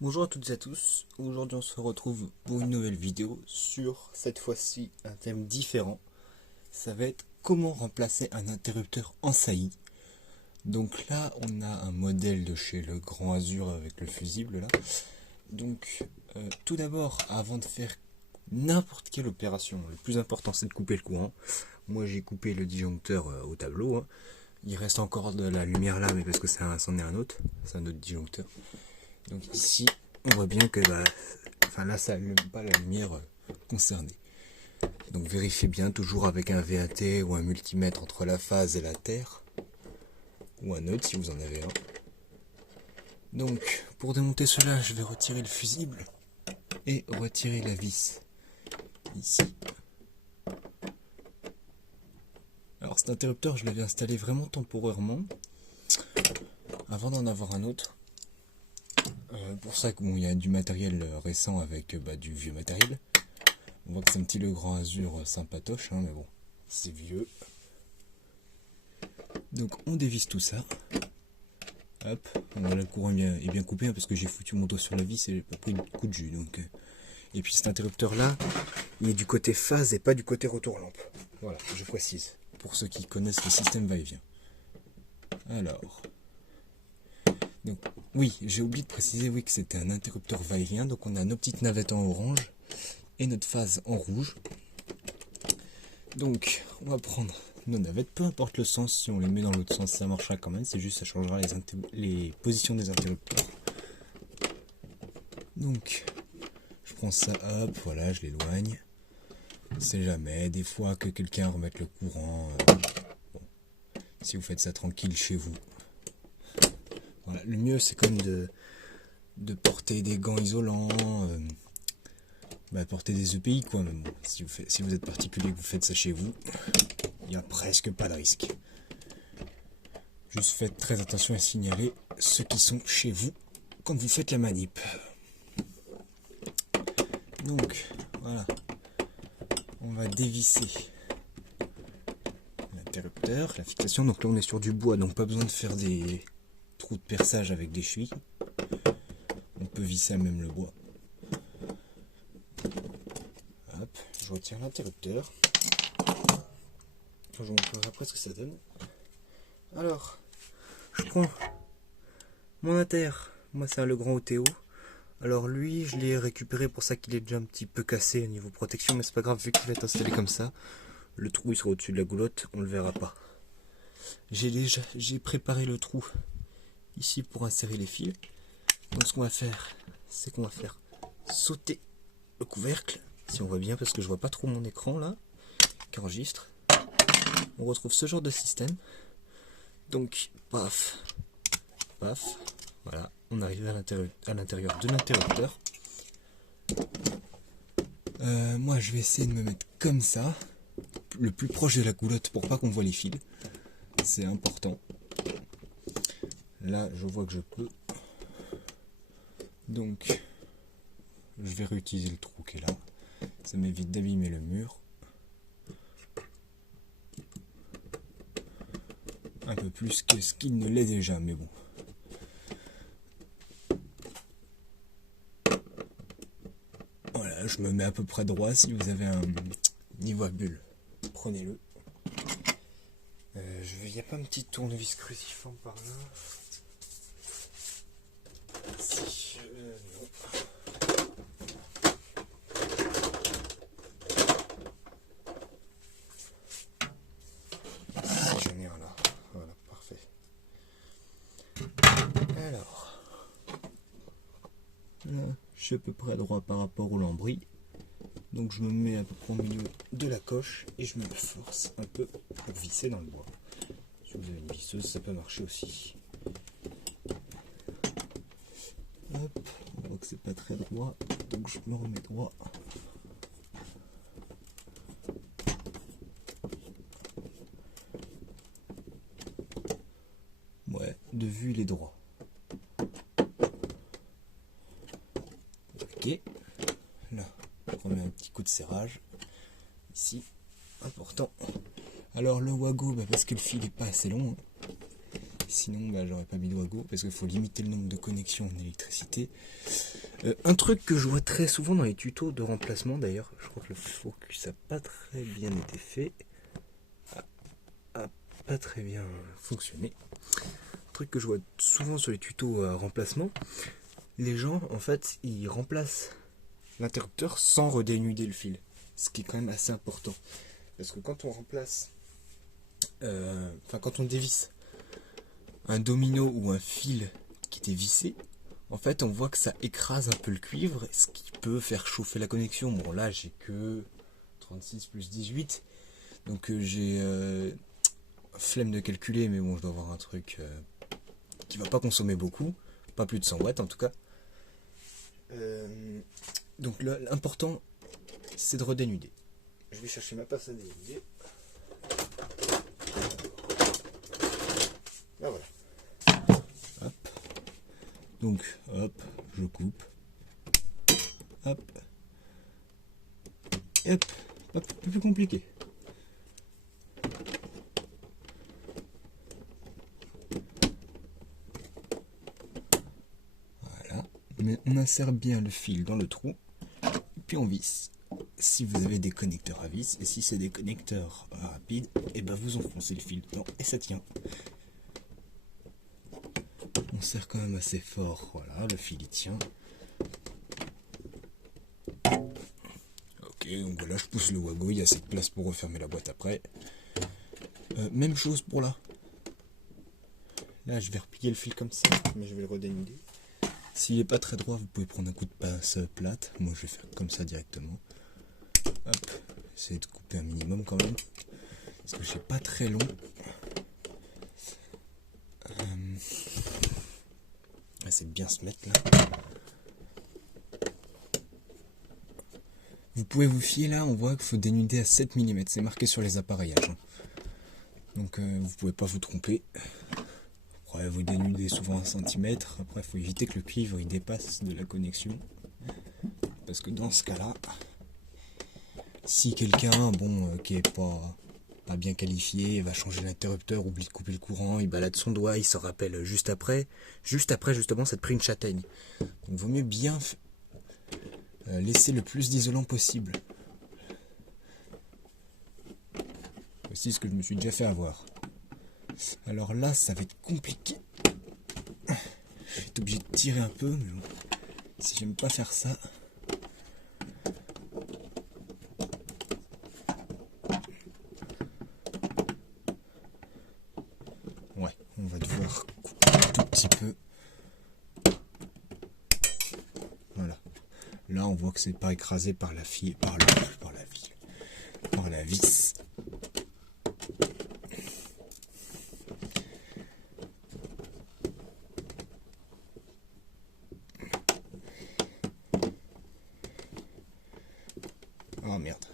Bonjour à toutes et à tous, aujourd'hui on se retrouve pour une nouvelle vidéo sur cette fois-ci un thème différent. Ça va être comment remplacer un interrupteur en saillie. Donc là on a un modèle de chez Legrand Azur avec le fusible là. Donc tout d'abord avant de faire n'importe quelle opération, le plus important c'est de couper le courant. Moi j'ai coupé le disjoncteur au tableau, hein. Il reste encore de la lumière là mais parce que c'en est un autre, c'est un autre disjoncteur. Donc ici, on voit bien que là, ça n'allume pas la lumière concernée. Donc vérifiez bien, toujours avec un VAT ou un multimètre entre la phase et la terre. Ou un autre si vous en avez un. Donc, pour démonter cela, je vais retirer le fusible et retirer la vis ici. Alors cet interrupteur, je l'avais installé vraiment temporairement avant d'en avoir un autre. Pour ça qu'il y a du matériel récent avec du vieux matériel. On voit que c'est un petit Legrand Azur sympatoche, hein, mais bon, c'est vieux. Donc on dévisse tout ça. Hop, voilà, le courant est bien coupé, hein, parce que j'ai foutu mon doigt sur la vis et j'ai pas pris de coup de jus. Donc, et puis cet interrupteur là, il est du côté phase et pas du côté retour lampe. Voilà, je précise, pour ceux qui connaissent le système va-et-vient. Alors, donc, oui, j'ai oublié de préciser que c'était un interrupteur va-et-vient. Donc on a nos petites navettes en orange et notre phase en rouge. Donc on va prendre nos navettes, peu importe le sens, si on les met dans l'autre sens ça marchera quand même, c'est juste ça changera les positions des interrupteurs. Donc je prends ça, hop, voilà, je l'éloigne. On sait jamais, des fois que quelqu'un remette le courant, bon, si vous faites ça tranquille chez vous. Voilà, le mieux c'est quand même de porter des gants isolants, porter des EPI quoi, même bon, si vous êtes particulier que vous faites ça chez vous, il n'y a presque pas de risque. Juste faites très attention à signaler ceux qui sont chez vous quand vous faites la manip. Donc voilà, on va dévisser l'interrupteur, la fixation. Donc là on est sur du bois, donc pas besoin de faire des trous de perçage avec des chevilles. On peut visser à même le bois. Hop, je retire l'interrupteur. Je vous montrerai après ce que ça donne. Alors, je prends mon inter, moi c'est un Legrand OTO. Alors lui, je l'ai récupéré pour ça qu'il est déjà un petit peu cassé au niveau protection, mais c'est pas grave vu qu'il va être installé comme ça. Le trou il sera au-dessus de la goulotte, on le verra pas. J'ai préparé le trou ici pour insérer les fils. Donc ce qu'on va faire, c'est qu'on va faire sauter le couvercle, si on voit bien, parce que je vois pas trop mon écran là, qui enregistre. On retrouve ce genre de système. Donc, paf, paf, voilà, on arrive à l'intérieur de l'interrupteur. Moi, je vais essayer de me mettre comme ça, le plus proche de la goulotte pour pas qu'on voit les fils. C'est important. Là, je vois que je peux. Donc, je vais réutiliser le trou qui est là. Ça m'évite d'abîmer le mur. Un peu plus que ce qu'il ne l'est déjà, mais bon. Voilà, je me mets à peu près droit. Si vous avez un niveau à bulle, prenez-le. Il n'y a pas un petit tournevis cruciforme par là? Si, non. Si, j'en ai un là. Voilà, parfait. Alors, là, je suis à peu près droit par rapport au lambris. Donc je me mets à peu près au milieu de la coche et je me force un peu pour visser dans le bois. Si vous avez une visseuse, ça peut marcher aussi. Hop, on voit que c'est pas très droit, donc je me remets droit. Ouais, de vue il est droit. Ok, là, je remets un petit coup de serrage. Ici, important. Alors le wago, parce que le fil est pas assez long, hein. sinon bah, j'aurais pas mis de wago parce qu'il faut limiter le nombre de connexions en électricité. Un truc que je vois très souvent dans les tutos de remplacement d'ailleurs, je crois que le focus a pas très bien été fait, a pas très bien fonctionné. Un truc que je vois souvent sur les tutos remplacement, les gens en fait ils remplacent l'interrupteur sans redénuder le fil, ce qui est quand même assez important parce que quand on remplace, quand on dévisse un domino ou un fil qui était vissé, en fait on voit que ça écrase un peu le cuivre, ce qui peut faire chauffer la connexion. Bon là j'ai que 36 plus 18, donc j'ai flemme de calculer, mais bon je dois avoir un truc qui va pas consommer beaucoup, pas plus de 100 watts en tout cas. Donc l'important c'est de redénuder. Je vais chercher ma pince à dénuder. Ah voilà. Hop. Donc hop, je coupe. Hop. Et hop. Pas plus compliqué. Voilà. Mais on insère bien le fil dans le trou. Puis on visse. Si vous avez des connecteurs à vis, et si c'est des connecteurs rapides, et ben vous enfoncez le fil dedans et ça tient. On serre quand même assez fort, voilà, le fil il tient. Ok, donc voilà, je pousse le wago, il y a assez de place pour refermer la boîte après. Même chose pour là. Là, je vais replier le fil comme ça, mais je vais le redénuder. S'il n'est pas très droit, vous pouvez prendre un coup de pince plate. Moi, je vais faire comme ça directement. Hop, essayer de couper un minimum quand même. Parce que c'est pas très long. C'est bien se mettre là. Vous pouvez vous fier là, on voit qu'il faut dénuder à 7 mm. C'est marqué sur les appareillages. Hein. Donc vous pouvez pas vous tromper. Après, vous dénudez souvent 1 cm. Après, il faut éviter que le cuivre il dépasse de la connexion. Parce que dans ce cas-là, si quelqu'un qui est pas bien qualifié, va changer l'interrupteur, oublie de couper le courant, il balade son doigt, il se rappelle juste après justement ça te pris une châtaigne. Donc il vaut mieux bien laisser le plus d'isolant possible. Voici ce que je me suis déjà fait avoir. Alors là ça va être compliqué. Je vais être obligé de tirer un peu, mais bon, si j'aime pas faire ça. Ouais, on va devoir couper un tout petit peu. Voilà. Là, on voit que c'est pas écrasé par la vis. Oh merde.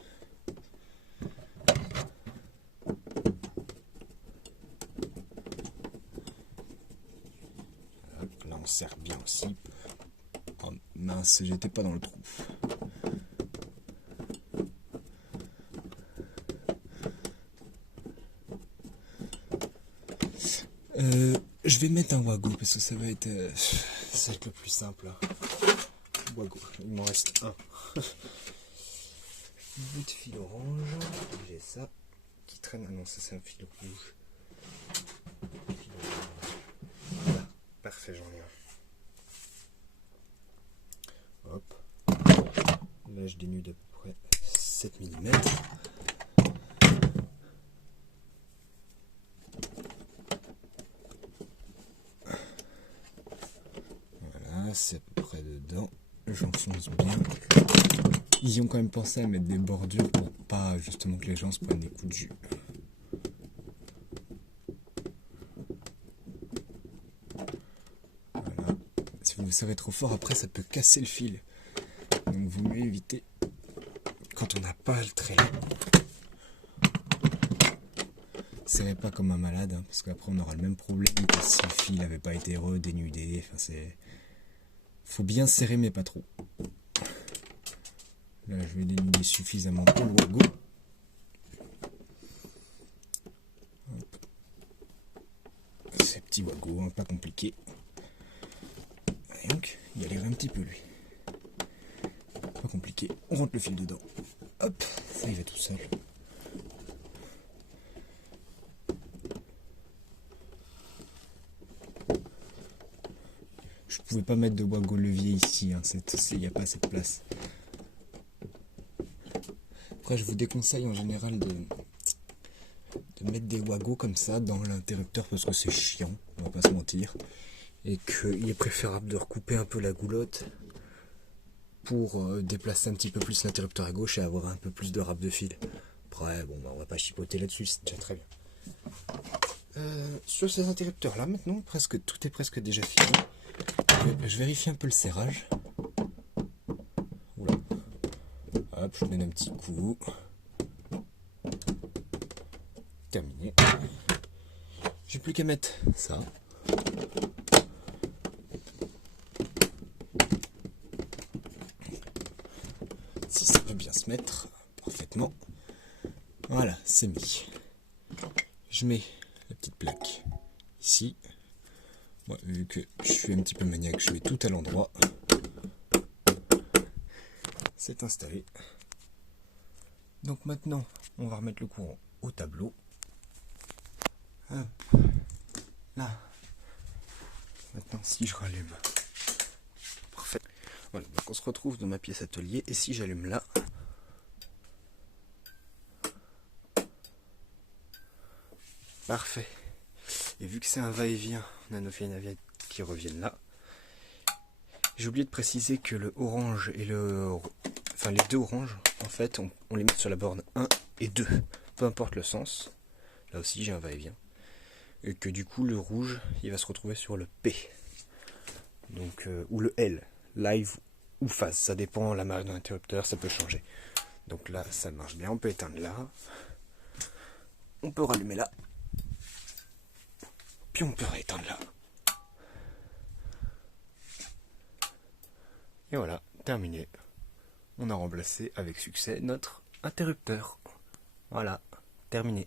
Là, on serre bien aussi. Oh mince, j'étais pas dans le trou. Je vais mettre un wago parce que ça va être le plus simple. Là. Wago, il m'en reste un. Bout de fil orange, j'ai ça qui traîne. Ah non, ça c'est un fil rouge. Voilà, parfait, j'en ai un. Hop. Là, je dénude à peu près 7 mm. Voilà, c'est à peu près dedans. J'enfonce bien. Ils ont quand même pensé à mettre des bordures pour pas justement que les gens se prennent des coups de jus. Voilà. Si vous serrez trop fort, après ça peut casser le fil. Donc vaut mieux éviter quand on n'a pas le trait. Serrez pas comme un malade, hein, parce qu'après on aura le même problème que si le fil n'avait pas été redénudé. Enfin, faut bien serrer mais pas trop. Là je vais dénuder suffisamment pour le wago. Ces petits wagos. vraiment pas compliqué. Et donc, il galère un petit peu lui. Pas compliqué. On rentre le fil dedans. Hop, ça y va tout seul. Je pouvais pas mettre de wago levier ici, hein, il n'y a pas cette place. Après, je vous déconseille en général de mettre des wagos comme ça dans l'interrupteur parce que c'est chiant, on va pas se mentir. Et qu'il est préférable de recouper un peu la goulotte pour déplacer un petit peu plus l'interrupteur à gauche et avoir un peu plus de râpe de fil. Après, bon, bah, on va pas chipoter là-dessus, c'est déjà très bien. Sur ces interrupteurs là maintenant, tout est presque déjà fini. Je vérifie un peu le serrage. Oula. Hop, je donne un petit coup. Terminé. J'ai plus qu'à mettre ça. Si ça peut bien se mettre parfaitement. Voilà, c'est mis. Je mets la petite plaque ici. Moi, vu que je suis un petit peu maniaque, je mets tout à l'endroit. C'est installé. Donc maintenant, on va remettre le courant au tableau. Hop. Là. Maintenant, si je rallume. Parfait. Voilà, donc on se retrouve dans ma pièce atelier. Et si j'allume là. Parfait. Et vu que c'est un va-et-vient, on a nos navettes qui reviennent là. J'ai oublié de préciser que le orange et les deux oranges, en fait, on les met sur la borne 1 et 2. Peu importe le sens. Là aussi, j'ai un va-et-vient. Et que du coup, le rouge, il va se retrouver sur le P. Donc, ou le L. Live ou phase. Ça dépend, la marque de l'interrupteur, ça peut changer. Donc là, ça marche bien. On peut éteindre là. On peut rallumer là. Puis on peut rééteindre là. Et voilà, terminé. On a remplacé avec succès notre interrupteur. Voilà, terminé.